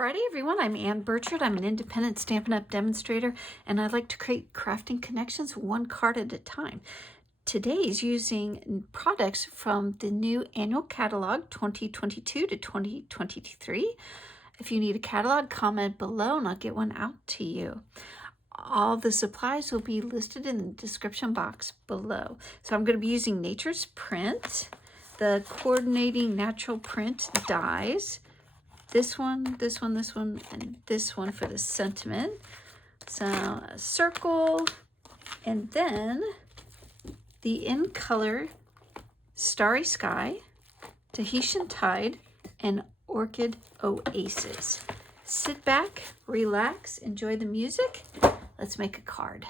Friday, everyone. I'm Ann Birchard. I'm an independent Stampin' Up! Demonstrator, and I like to create crafting connections one card at a time. Today's using products from the new annual catalog 2022 to 2023. If you need a catalog, comment below and I'll get one out to you. All the supplies will be listed in the description box below. So I'm going to be using Nature's Print, the coordinating natural print dies. This one, this one, this one, and this one for the sentiment. So a circle, and then the In Color Starry Sky, Tahitian Tide, and Orchid Oasis. Sit back, relax, enjoy the music. Let's make a card.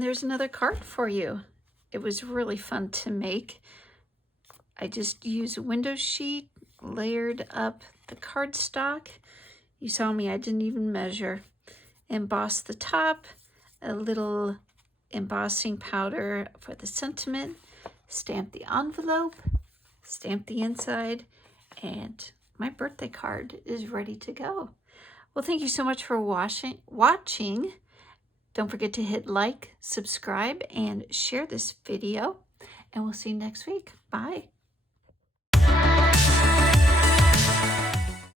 And there's another card for you. It was really fun to make. I just used a window sheet, layered up the cardstock. You saw me, I didn't even measure. Embossed the top, a little embossing powder for the sentiment, stamped the envelope, stamped the inside, and my birthday card is ready to go. Well, thank you so much for watching. Don't forget to hit like, subscribe, and share this video. And we'll see you next week. Bye.